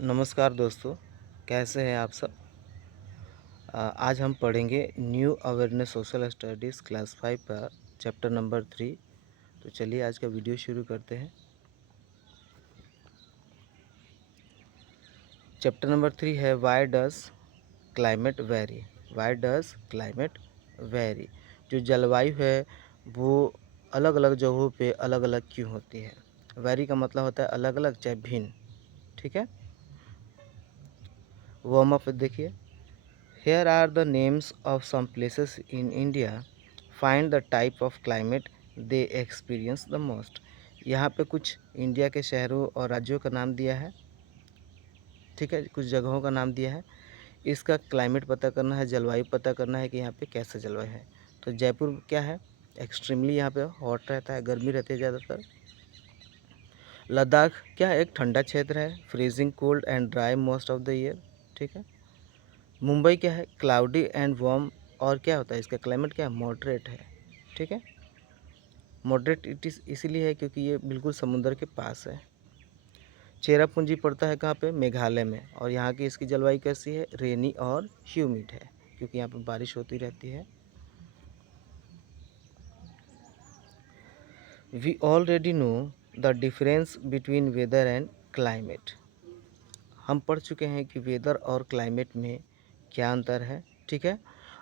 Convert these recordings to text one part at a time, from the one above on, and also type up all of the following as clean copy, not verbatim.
नमस्कार दोस्तों, कैसे हैं आप सब। आज हम पढ़ेंगे new awareness social studies class 5 का चैप्टर नंबर 3। तो चलिए आज का वीडियो शुरू करते हैं। चैप्टर नंबर 3 है why does climate very. Why does climate very. जो जलवायु है वो अलग अलग जगहों पे अलग अलग क्यों होती है। वेरी का मतलब होता है अलग अलग, चाहे भिन्न। ठीक है, वार्म अप देखिए। Here are the names of some places in India. Find the type of climate they experience the most. यहाँ पे कुछ इंडिया के शहरों और राज्यों का नाम दिया है। ठीक है, कुछ जगहों का नाम दिया है। इसका क्लाइमेट पता करना है, जलवायु पता करना है कि यहाँ पे कैसा जलवायु है। तो जयपुर क्या है, एक्सट्रीमली यहाँ पे हॉट रहता है, गर्मी रहती है ज़्यादातर। लद्दाख क्या है, एक ठंडा क्षेत्र है, freezing cold and dry most of the year. ठीक है। मुंबई क्या है, क्लाउडी एंड वार्म, और क्या होता है इसका क्लाइमेट क्या है, मॉडरेट है। ठीक है, मॉडरेट इट इस इसीलिए है क्योंकि ये बिल्कुल समुद्र के पास है। चेरापूंजी पड़ता है कहाँ पे, मेघालय में, और यहाँ की इसकी जलवायु कैसी है, रेनी और ह्यूमिड है, क्योंकि यहाँ पे बारिश होती रहती है। We already know the difference between weather and climate. हम पढ़ चुके हैं कि वेदर और क्लाइमेट में क्या अंतर है। ठीक है,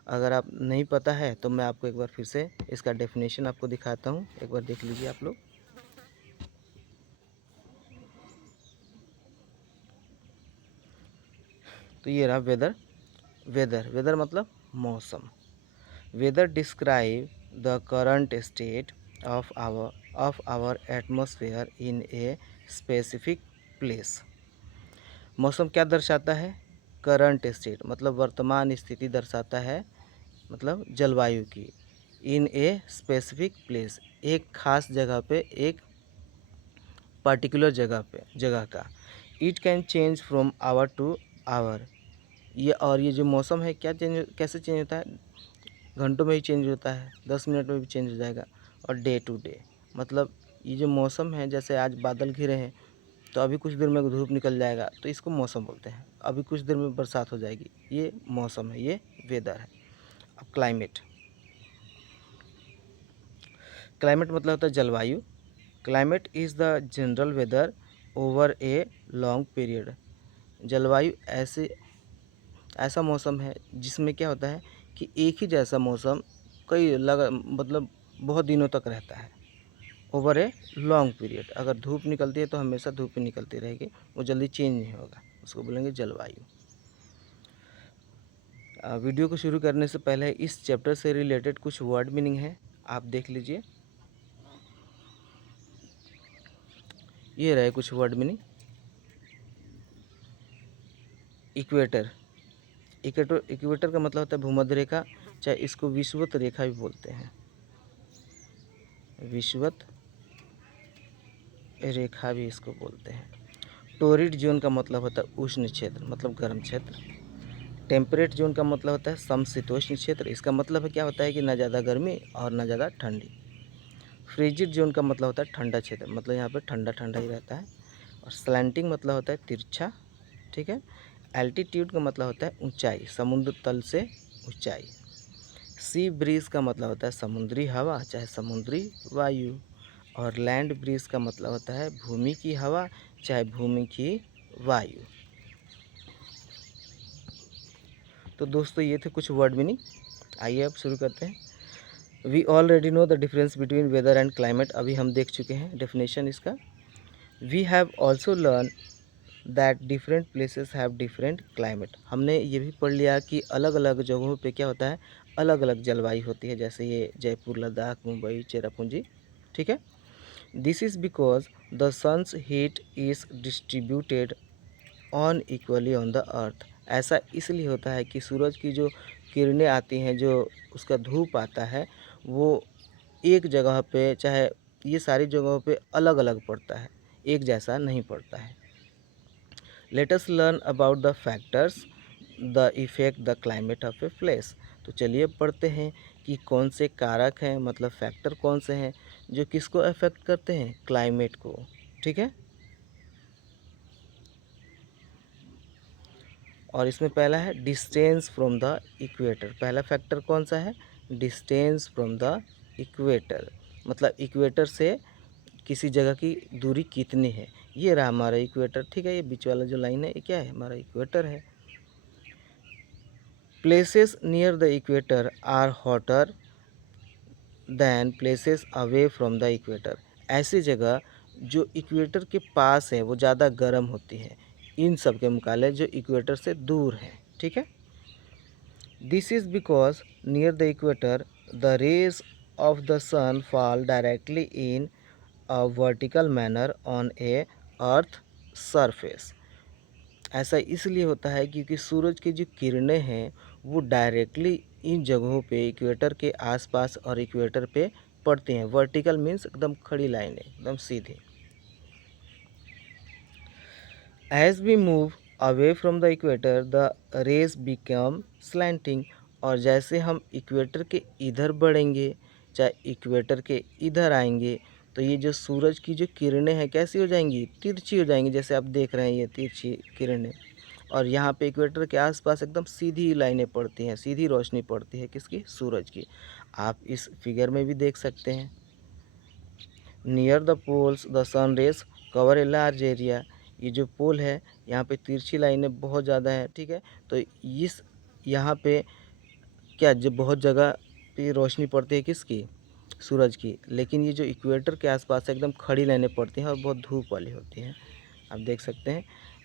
अगर आप नहीं पता है तो मैं आपको एक बार फिर से इसका डेफिनेशन आपको दिखाता हूँ, एक बार देख लीजिए आप लोग। तो ये रहा वेदर। वेदर वेदर मतलब मौसम। Weather describe the current state of our atmosphere in a specific place. मौसम क्या दर्शाता है, करंट स्टेट मतलब वर्तमान स्थिति दर्शाता है, मतलब जलवायु की। इन ए स्पेसिफिक प्लेस, एक खास जगह पे, एक पर्टिकुलर जगह का। It can change from hour to hour. ये जो मौसम है क्या कैसे चेंज होता है, घंटों में ही चेंज होता है, 10 मिनट में भी चेंज हो जाएगा। और डे टू डे मतलब ये जो मौसम है, जैसे आज बादल घिरे हैं तो अभी कुछ देर में धूप निकल जाएगा, तो इसको मौसम बोलते हैं। अभी कुछ देर में बरसात हो जाएगी, ये मौसम है, ये वेदर है। अब क्लाइमेट, क्लाइमेट मतलब होता है जलवायु। Climate is the general weather over a long period. जलवायु ऐसा मौसम है जिसमें क्या होता है कि एक ही जैसा मौसम मतलब बहुत दिनों तक रहता है। ओवर ए लॉन्ग पीरियड, अगर धूप निकलती है तो हमेशा धूप ही निकलती रहेगी, वो जल्दी चेंज नहीं होगा, उसको बोलेंगे जलवायु। वीडियो को शुरू करने से पहले इस चैप्टर से रिलेटेड कुछ वर्ड मीनिंग है, आप देख लीजिए। ये रहे कुछ वर्ड मीनिंग। इक्वेटर, इक्वेटर का मतलब होता है भूमध्य रेखा, चाहे इसको विषुवत रेखा भी बोलते हैं। विषुवत रेखा भी इसको बोलते हैं। टोरिड जोन का मतलब होता है उष्ण क्षेत्र, मतलब गर्म क्षेत्र। टेम्परेट जोन का मतलब होता है समशीतोष्ण क्षेत्र, इसका मतलब है क्या होता है कि ना ज़्यादा गर्मी और ना ज़्यादा ठंडी। फ्रिजिड जोन का मतलब होता है ठंडा क्षेत्र, मतलब यहाँ पर ठंडा ठंडा ही रहता है। और स्लैंटिंग मतलब होता है तिरछा। ठीक है। एल्टीट्यूड का मतलब होता है ऊंचाई, समुद्र तल से ऊंचाई। सी ब्रीज का मतलब होता है समुद्री हवा, चाहे समुद्री वायु। और लैंड ब्रीज का मतलब होता है भूमि की हवा, चाहे भूमि की वायु। तो दोस्तों ये थे कुछ वर्ड मीनिंग। आइए अब शुरू करते हैं। We already know the difference between weather and climate, अभी हम देख चुके हैं डेफिनेशन इसका। We have also learn that different places have different climate. हमने ये भी पढ़ लिया कि अलग अलग जगहों पे क्या होता है, अलग अलग जलवायु होती है, जैसे ये जयपुर, लद्दाख, मुंबई, चेरापूंजी। ठीक है। This is because the sun's heat is distributed unequally on the earth. ऐसा इसलिए होता है कि सूरज की जो किरणें आती हैं, जो उसका धूप आता है, वो एक जगह पे, चाहे ये सारी जगहों पे अलग अलग पड़ता है, एक जैसा नहीं पड़ता है। Let us learn about the factors the effect the climate of a place. तो चलिए पढ़ते हैं कि कौन से कारक हैं, मतलब फैक्टर कौन से हैं जो किसको अफेक्ट करते हैं, क्लाइमेट को। ठीक है। और इसमें पहला है डिस्टेंस फ्रॉम द इक्वेटर। पहला फैक्टर कौन सा है? डिस्टेंस फ्रॉम द इक्वेटर, मतलब इक्वेटर से किसी जगह की दूरी कितनी है। ये रहा हमारा इक्वेटर, ठीक है। ये बीच वाला जो लाइन है ये क्या है? हमारा इक्वेटर है। Places near the equator are hotter than places away from the equator. ऐसी जगह जो इक्वेटर के पास है वो ज़्यादा गर्म होती है इन सब के मुकाबले जो इक्वेटर से दूर है, ठीक है। This is because near the equator the rays of the sun fall directly in a vertical manner on a earth surface. ऐसा इसलिए होता है क्योंकि सूरज की जो किरणें हैं वो डायरेक्टली इन जगहों पे इक्वेटर के आसपास और इक्वेटर पे पड़ती हैं। वर्टिकल मीन्स एकदम खड़ी लाइनें, एकदम सीधी। As we move away from the equator the rays become slanting. और जैसे हम इक्वेटर के इधर बढ़ेंगे चाहे इक्वेटर के इधर आएंगे तो ये जो सूरज की जो किरणें हैं कैसी हो जाएंगी? तिरछी हो जाएंगी। जैसे आप देख रहे हैं ये तिरछी किरणें। और यहाँ पे इक्वेटर के आसपास एकदम सीधी लाइनें पड़ती हैं, सीधी रोशनी पड़ती है किसकी? सूरज की। आप इस फिगर में भी देख सकते हैं। Near the poles the sun rays cover a large area. ये जो पोल है यहाँ पे तिरछी लाइनें बहुत ज़्यादा हैं, ठीक है। तो इस यहाँ पे क्या जो बहुत जगह पे रोशनी पड़ती है किसकी? सूरज की। लेकिन ये जो इक्वेटर के आसपास एकदम खड़ी लाइनें पड़ती हैं और बहुत धूप वाली होती हैं। आप देख सकते हैं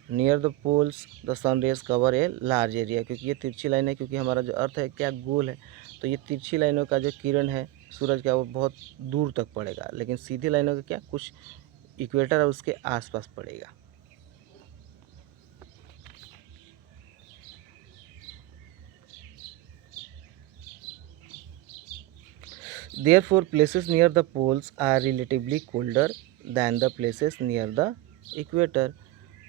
near the poles the sun rays cover a large area. क्योंकि ये तिरछी लाइन है, क्योंकि हमारा जो अर्थ है क्या गोल है, तो ये तिरछी लाइनों का जो किरण है सूरज का वो बहुत दूर तक पड़ेगा। लेकिन सीधी लाइनों का क्या कुछ इक्वेटर और उसके आसपास पड़ेगा। Therefore, places near the poles are relatively colder than the places near the equator।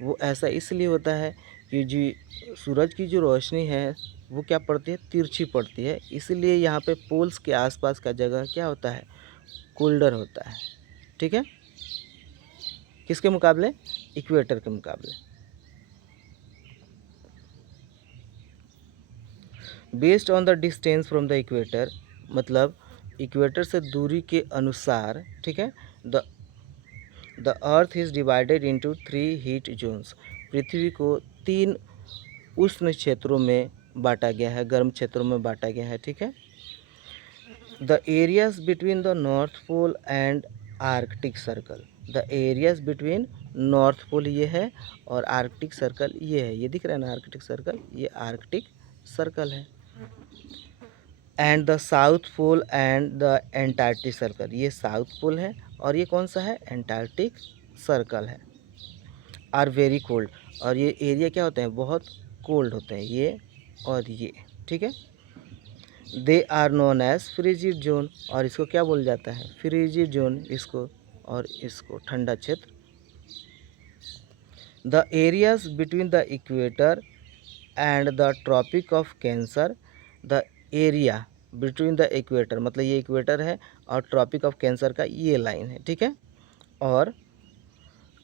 वो ऐसा इसलिए होता है कि जो सूरज की जो रोशनी है वो क्या पड़ती है? तिरछी पड़ती है। इसलिए यहाँ पे पोल्स के आसपास का जगह क्या होता है? कोल्डर होता है, ठीक है। किसके मुकाबले? इक्वेटर के मुकाबले। Based on the distance from the equator, मतलब इक्वेटर से दूरी के अनुसार, ठीक है। The earth is divided into 3 heat zones. पृथ्वी को 3 उष्ण क्षेत्रों में बांटा गया है, गर्म क्षेत्रों में बांटा गया है, ठीक है। The areas between the North Pole and Arctic Circle. The areas between North Pole ये है और आर्कटिक सर्कल ये है। ये दिख रहा है ना आर्कटिक सर्कल, ये आर्कटिक सर्कल है। And the South Pole and the Antarctic Circle, ये साउथ पोल है और ये कौन सा है? एंटार्क्टिक सर्कल है। आर वेरी कोल्ड, और ये एरिया क्या होते हैं? बहुत कोल्ड होते हैं ये और ये, ठीक है। They are known as frigid zone, और इसको क्या बोला जाता है? फ्रिजिड जोन इसको, और इसको ठंडा क्षेत्र। The areas between the equator and the Tropic of Cancer. The area between the equator, मतलब ये इक्वेटर है और ट्रॉपिक ऑफ कैंसर का ये लाइन है, ठीक है। और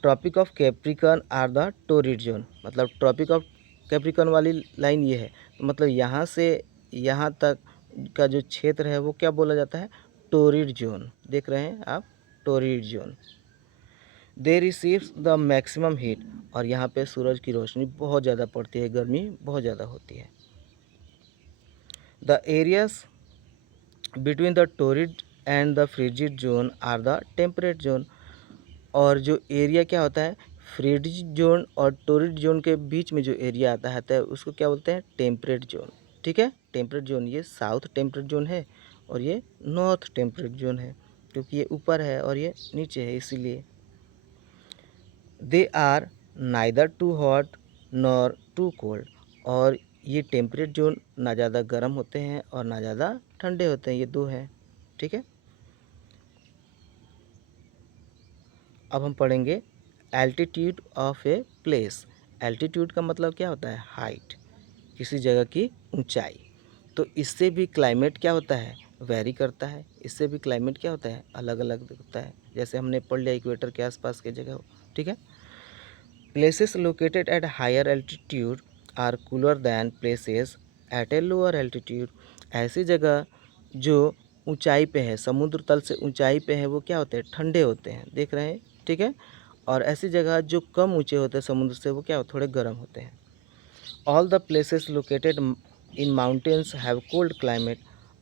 Tropic of Capricorn are the torrid zone, मतलब ट्रॉपिक ऑफ कैप्रिकॉर्न वाली लाइन ये है। तो मतलब यहाँ से यहाँ तक का जो क्षेत्र है वो क्या बोला जाता है? Torrid zone. देख रहे हैं आप, torrid zone. They receives the maximum heat, और यहाँ पे सूरज की रोशनी बहुत ज़्यादा पड़ती है, गर्मी बहुत ज़्यादा होती है। The areas between the torrid and the frigid zone are the temperate zone. और जो एरिया क्या होता है? फ्रिजिड जोन और टोरिड जोन के बीच में जो एरिया आता है उसको क्या बोलते हैं? टेम्परेट जोन, ठीक है। टेम्परेट जोन ये साउथ टेम्परेट जोन है और ये नॉर्थ टेम्परेट जोन है, क्योंकि ये ऊपर है और ये नीचे है इसीलिए। They are neither too hot nor too cold, और ये टेम्परेट जोन ना ज़्यादा गर्म होते हैं और ना ज़्यादा ठंडे होते हैं, ये दो हैं, ठीक है। अब हम पढ़ेंगे altitude of a place. Altitude का मतलब क्या होता है? हाइट, किसी जगह की ऊंचाई। तो इससे भी क्लाइमेट क्या होता है? वेरी करता है। इससे भी क्लाइमेट क्या होता है? अलग अलग होता है। जैसे हमने पढ़ लिया इक्वेटर के आसपास की जगह हो, ठीक है। Places located at higher altitude are cooler than places at a lower altitude. ऐसी जगह जो ऊंचाई पे है, समुद्र तल से ऊंचाई पे है, वो क्या होते हैं, ठंडे होते हैं, देख रहे हैं, ठीक है। और ऐसी जगह जो कम ऊंचे होते हैं समुद्र से, वो क्या थोड़े गर्म होते हैं। All the places located in mountains have cold climate.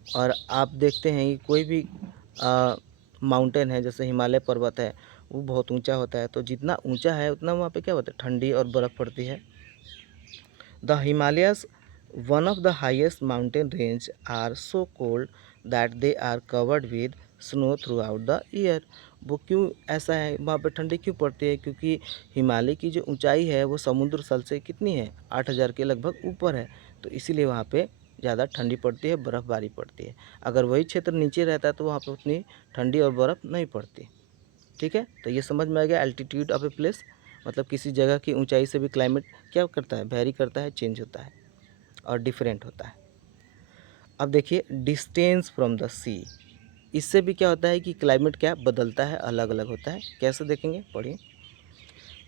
और आप देखते हैं कि कोई भी माउंटेन है, जैसे हिमालय पर्वत है, वो बहुत ऊंचा होता है, तो जितना ऊंचा है उतना वहाँ पे क्या होता है, ठंडी और बर्फ़ पड़ती है। The Himalayas one of the highest mountain range are so cold that they are covered with snow throughout the year. वो क्यों ऐसा है, वहाँ पे ठंडी क्यों पड़ती है, क्योंकि हिमालय की जो ऊंचाई है वो समुद्र तल से कितनी है, 8,000 के लगभग ऊपर है, तो इसीलिए वहाँ पे ज़्यादा ठंडी पड़ती है, बर्फ़बारी पड़ती है। अगर वही क्षेत्र नीचे रहता है तो वहाँ पे उतनी ठंडी और बर्फ़ नहीं पड़ती, ठीक है। तो ये समझ में आ गया, एल्टीट्यूड ऑफ ए प्लेस मतलब किसी जगह की ऊंचाई से भी क्लाइमेट क्या करता है, वेरी करता है, चेंज होता है और डिफरेंट होता है। अब देखिए डिस्टेंस फ्रॉम द सी, इससे भी क्या होता है कि क्लाइमेट क्या बदलता है, अलग अलग होता है। कैसे देखेंगे, पढ़िए।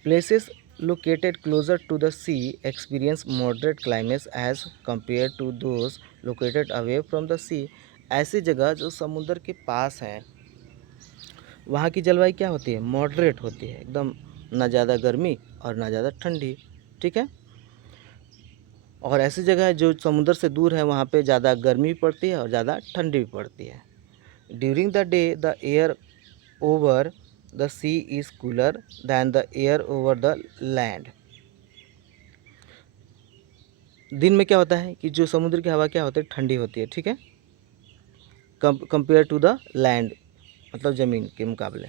Places located closer to the sea experience moderate climates as compare to those located away from the sea. ऐसी जगह जो समुद्र के पास हैं, वहाँ की जलवायु क्या होती है, मॉडरेट होती है, एकदम ना ज़्यादा गर्मी और ना ज़्यादा ठंडी, ठीक है। और ऐसी जगह है जो समुद्र से दूर है, वहाँ पे ज़्यादा गर्मी भी पड़ती है और ज़्यादा ठंडी भी पड़ती है। During the day the air over the sea is cooler than the air over the land. दिन में क्या होता है कि जो समुद्र की हवा क्या होती है, ठंडी होती है, ठीक है, कंपेयर टू द लैंड मतलब ज़मीन के मुकाबले।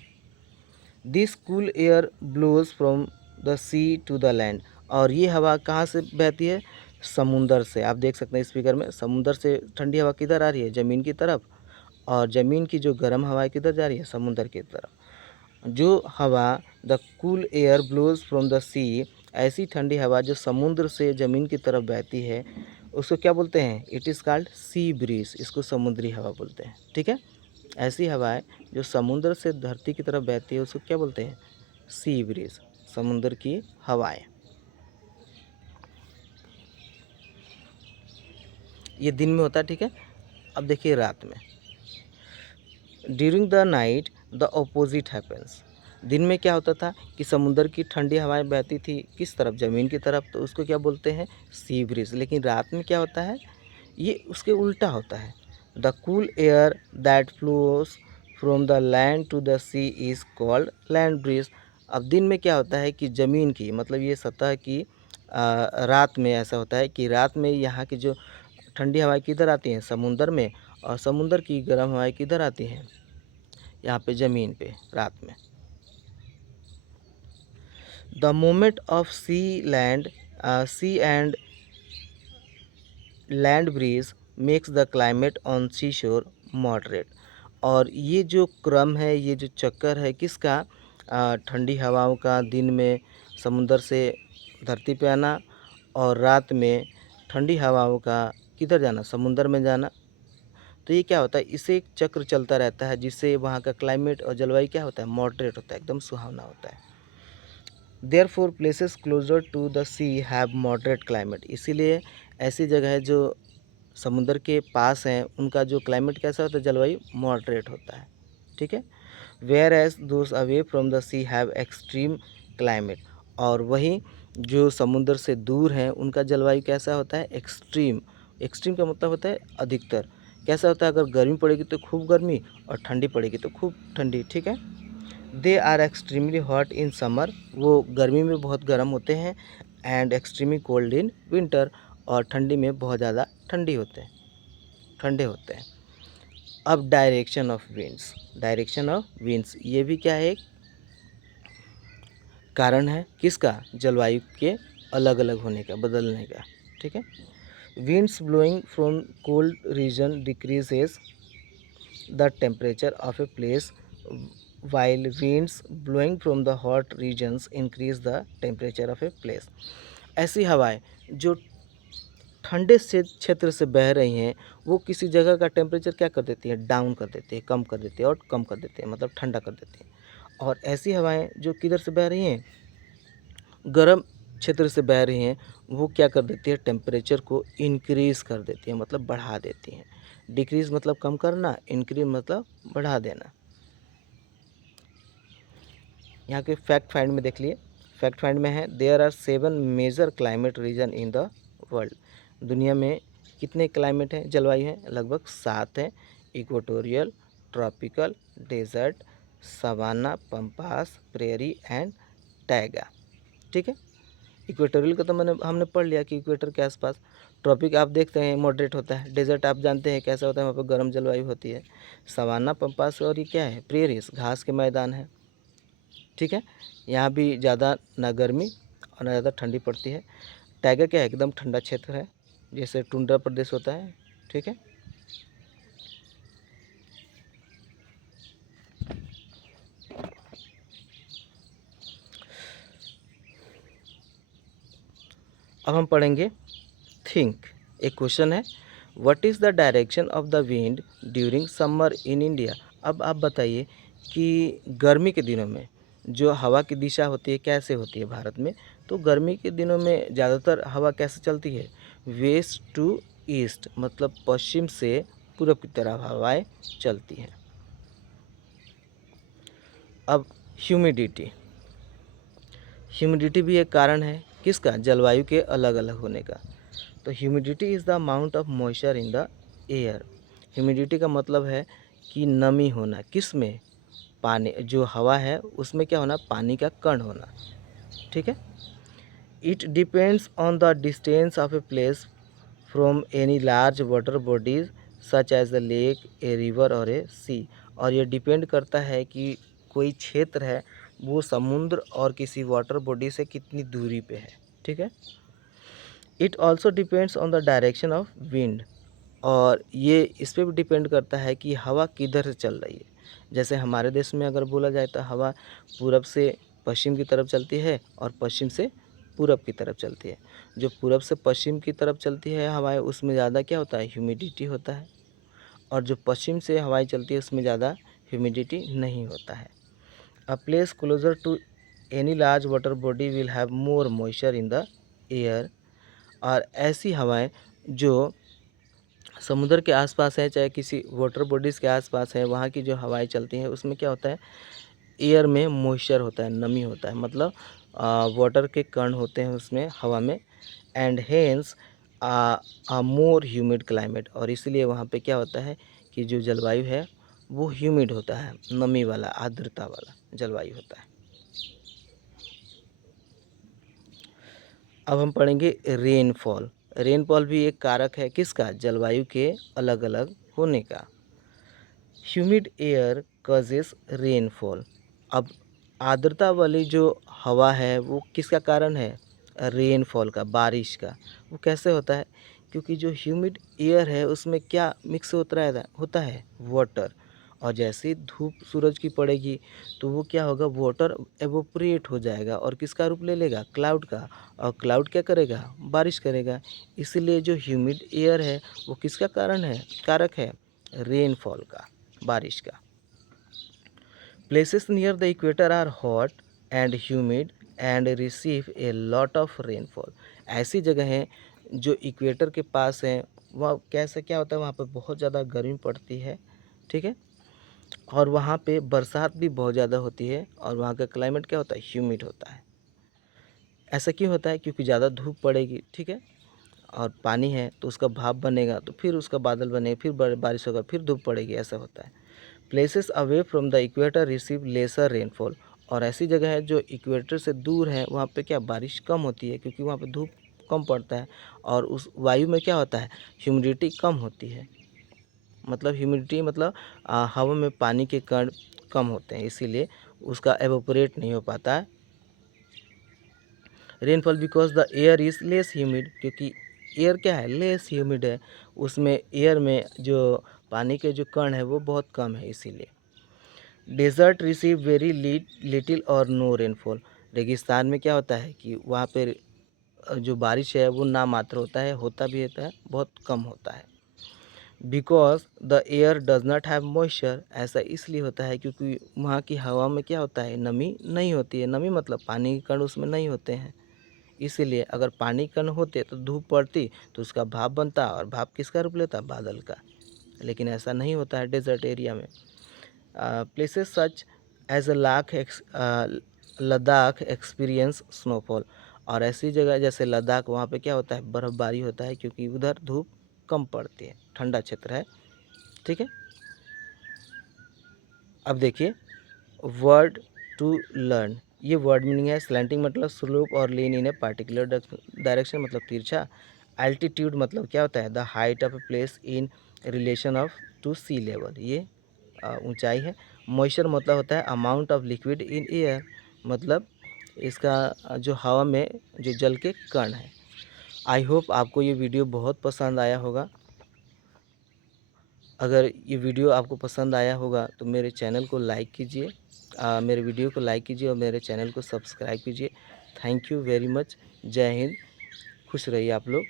This cool air blows from the sea to the land. और ये हवा कहाँ से बहती है, समुंदर से। आप देख सकते हैं स्पीकर में, समुंदर से ठंडी हवा किधर आ रही है, ज़मीन की तरफ, और ज़मीन की जो गर्म हवा किधर जा रही है, समुंदर की तरफ। जो हवा the cool air blows from the sea, ऐसी ठंडी हवा जो समुद्र से ज़मीन की तरफ बहती है, उसको क्या बोलते हैं, it is called sea breeze, इसको समुद्री हवा बोलते हैं, ठीक है। ऐसी हवाएं जो समुद्र से धरती की तरफ बहती है उसको क्या बोलते हैं, सी ब्रीज, समुद्र की हवाएं। ये दिन में होता है, ठीक है। अब देखिए रात में, during the night the opposite happens. दिन में क्या होता था कि समुद्र की ठंडी हवाएं बहती थी किस तरफ, ज़मीन की तरफ, तो उसको क्या बोलते हैं, सी ब्रीज। लेकिन रात में क्या होता है, ये उसके उल्टा होता है। The cool air that flows from the land to the sea is called land breeze. अब दिन में क्या होता है कि ज़मीन की मतलब ये सतह की रात में ऐसा होता है कि रात में यहाँ की जो ठंडी हवाएं किधर आती हैं, समुंदर में, और समुंदर की गर्म हवाएं किधर आती हैं, यहाँ पे ज़मीन पे रात में। The moment of sea and land breeze makes the climate on seashore moderate. और ये जो क्रम है, ये जो चक्कर है किसका, ठंडी हवाओं का, दिन में समुंदर से धरती पे आना और रात में ठंडी हवाओं का किधर जाना, समुंदर में जाना। तो ये क्या होता है, इसे एक चक्र चलता रहता है जिससे वहाँ का क्लाइमेट और जलवायु क्या होता है, मॉडरेट होता है, एकदम सुहावना होता है। Therefore places closer to the sea have moderate climate. इसीलिए ऐसी जगह है जो समुद्र के पास हैं, उनका जो क्लाइमेट कैसा होता है, जलवायु मॉडरेट होता है, ठीक है। Whereas those away from the sea have extreme climate. और वहीं जो समुद्र से दूर हैं उनका जलवायु कैसा होता है, एक्सट्रीम। एक्सट्रीम का मतलब होता है अधिकतर। कैसा होता है, अगर गर्मी पड़ेगी तो खूब गर्मी और ठंडी पड़ेगी तो खूब ठंडी, ठीक है। They are extremely hot in summer, वो गर्मी में बहुत गर्म होते हैं, and extremely cold in winter, और ठंडी में बहुत ज़्यादा ठंडी होते हैं, ठंडे होते हैं। अब direction of winds, direction of winds ये भी क्या है, एक कारण है किसका, जलवायु के अलग अलग होने का, बदलने का, ठीक है। Winds blowing from cold region decreases the temperature of a place, while winds blowing from the hot regions increase the temperature of a place। ऐसी हवाएं जो ठंडे से क्षेत्र से बह रही हैं वो किसी जगह का टेम्परेचर क्या कर देती है, डाउन कर देती है, कम कर देती है, और कम कर देती है मतलब ठंडा कर देती है। और ऐसी हवाएं जो किधर से बह रही हैं, गर्म क्षेत्र से बह रही हैं वो क्या कर देती है, टेम्परेचर को इंक्रीज़ कर देती है, मतलब बढ़ा देती हैं। डिक्रीज़ मतलब कम करना, इंक्रीज मतलब बढ़ा देना। यहाँ के फैक्ट फाइंड में देख लिए। फैक्ट फाइंड में है there are 7 major climate region in the world. दुनिया में कितने क्लाइमेट हैं, जलवायु हैं? लगभग 7 हैं। Equatorial, tropical, desert, savanna, pampas, prairie and taiga. ठीक है। इक्वेटोरियल का तो हमने पढ़ लिया कि इक्वेटर के आसपास। ट्रॉपिक आप देखते हैं मॉडरेट होता है। डेजर्ट आप जानते हैं कैसा होता है, वहाँ पर गर्म जलवायु होती है। सवाना, पंपास और ये क्या है, प्रेरीज, घास के मैदान है। ठीक है। यहाँ भी ज़्यादा ना गर्मी और ना ज़्यादा ठंडी पड़ती है। टाइगर क्या है, एकदम ठंडा क्षेत्र है, जैसे टुंड्रा प्रदेश होता है। ठीक है। अब हम पढ़ेंगे थिंक। एक क्वेश्चन है, what is the direction of the wind during summer in India. अब आप बताइए कि गर्मी के दिनों में जो हवा की दिशा होती है कैसे होती है भारत में। तो गर्मी के दिनों में ज़्यादातर हवा कैसे चलती है, वेस्ट टू ईस्ट, मतलब पश्चिम से पूरब की तरफ हवाएं चलती हैं। अब ह्यूमिडिटी, ह्यूमिडिटी भी एक कारण है किसका, जलवायु के अलग अलग होने का। तो humidity is the amount of moisture in the air. Humidity का मतलब है कि नमी होना, किस में, पानी, जो हवा है उसमें क्या होना, पानी का कण होना। ठीक है। It depends on the distance of a place from any large water bodies such as the lake, a river और ए सी। और ये डिपेंड करता है कि कोई क्षेत्र है वो समुद्र और किसी वाटर बॉडी से कितनी दूरी पे है। ठीक है। It also depends on the direction of wind, और ये इस पर भी डिपेंड करता है कि हवा किधर से चल रही है। जैसे हमारे देश में अगर बोला जाए तो हवा पूरब से पश्चिम की तरफ चलती है और पश्चिम से पूरब की तरफ चलती है। जो पूरब से पश्चिम की तरफ चलती है हवाएं, उसमें ज़्यादा क्या होता है, ह्यूमिडिटी होता है। और जो पश्चिम से हवाएं चलती है उसमें ज़्यादा ह्यूमिडिटी नहीं होता है। A place closer to any large water body will have more moisture in the air. और ऐसी हवाएं जो समुद्र के आसपास है, चाहे किसी वाटर बॉडीज़ के आसपास है, वहाँ की जो हवाएं चलती हैं उसमें क्या होता है, एयर में मॉइस्चर होता है, नमी होता है, मतलब वाटर के कण होते हैं उसमें, हवा में। And hence a more humid climate, और इसलिए वहाँ पे क्या होता है कि जो जलवायु है वो ह्यूमिड होता है, नमी वाला, आर्द्रता वाला जलवायु होता है। अब हम पढ़ेंगे रेनफॉल। रेनफॉल भी एक कारक है किसका, जलवायु के अलग अलग होने का। Humid air causes rainfall. अब आर्द्रता वाली जो हवा है वो किसका कारण है, रेनफॉल का, बारिश का। वो कैसे होता है, क्योंकि जो ह्यूमिड एयर है उसमें क्या मिक्स होता है वाटर। और जैसे ही धूप सूरज की पड़ेगी तो वो क्या होगा, वाटर एवोपरेट हो जाएगा और किसका रूप ले लेगा, क्लाउड का। और क्लाउड क्या करेगा, बारिश करेगा। इसीलिए जो ह्यूमिड एयर है वो किसका कारण है, कारक है, रेनफॉल का, बारिश का। Places near the equator are hot and humid and receive a lot of rainfall. ऐसी जगह हैं जो इक्वेटर के पास हैं, वह कैसे क्या होता है, वहाँ पर बहुत ज़्यादा गर्मी पड़ती है। ठीक है। और वहाँ पे बरसात भी बहुत ज़्यादा होती है, और वहाँ का क्लाइमेट क्या होता है, ह्यूमिड होता है। ऐसा क्यों होता है, क्योंकि ज़्यादा धूप पड़ेगी। ठीक है। और पानी है तो उसका भाप बनेगा, तो फिर उसका बादल बनेगा, फिर बारिश होगा, फिर धूप पड़ेगी, ऐसा होता है। Places away from the equator receive lesser rainfall. और ऐसी जगह है जो इक्वेटर से दूर है, वहाँ पे क्या, बारिश कम होती है, क्योंकि वहाँ पे धूप कम पड़ता है। और उस वायु में क्या होता है, ह्यूमिडिटी कम होती है। मतलब ह्यूमिडिटी मतलब हवा में पानी के कण कम होते हैं, इसीलिए उसका एवोपरेट नहीं हो पाता है। Rainfall because the air is less humid, क्योंकि एयर क्या है, लेस ह्यूमिड है, उसमें एयर में जो पानी के जो कण है वो बहुत कम है, इसीलिए। डेजर्ट रिसीव वेरी लिटिल और नो रेनफॉल। रेगिस्तान में क्या होता है कि वहाँ पे जो बारिश है वो नामात्र होता है, होता भी होता है, बहुत कम होता है। Because the air does not have moisture. ऐसा इसलिए होता है क्योंकि वहाँ की हवा में क्या होता है, नमी नहीं होती है। नमी मतलब पानी के कण उसमें नहीं होते हैं, इसीलिए अगर पानी कण होते तो धूप पड़ती तो उसका भाप बनता, और भाप किसका रूप लेता? बादल का। लेकिन ऐसा नहीं होता है डेजर्ट एरिया में। Places such as Ladakh experience snowfall, और ऐसी जगह जैसे लद्दाख, वहाँ पे क्या होता है? बर्फ़बारी होता है, क्योंकि उधर धूप कम पड़ती है, ठंडा क्षेत्र है। ठीक है, अब देखिए वर्ड टू लर्न। ये वर्ड मीनिंग है। स्लैंटिंग मतलब स्लोप और लीन इन ए पार्टिकुलर डायरेक्शन मतलब तिरछा। एल्टीट्यूड मतलब क्या होता है? The height of a place in relation of to sea level, ये ऊंचाई है। मॉइस्चर मतलब होता है amount of liquid in air, मतलब इसका जो हवा में जो जल के कण है। आई होप आपको ये वीडियो बहुत पसंद आया होगा। अगर ये वीडियो आपको पसंद आया होगा तो मेरे चैनल को लाइक कीजिए, मेरे वीडियो को लाइक कीजिए और मेरे चैनल को सब्सक्राइब कीजिए। Thank you very much. जय हिंद, खुश रहिए आप लोग।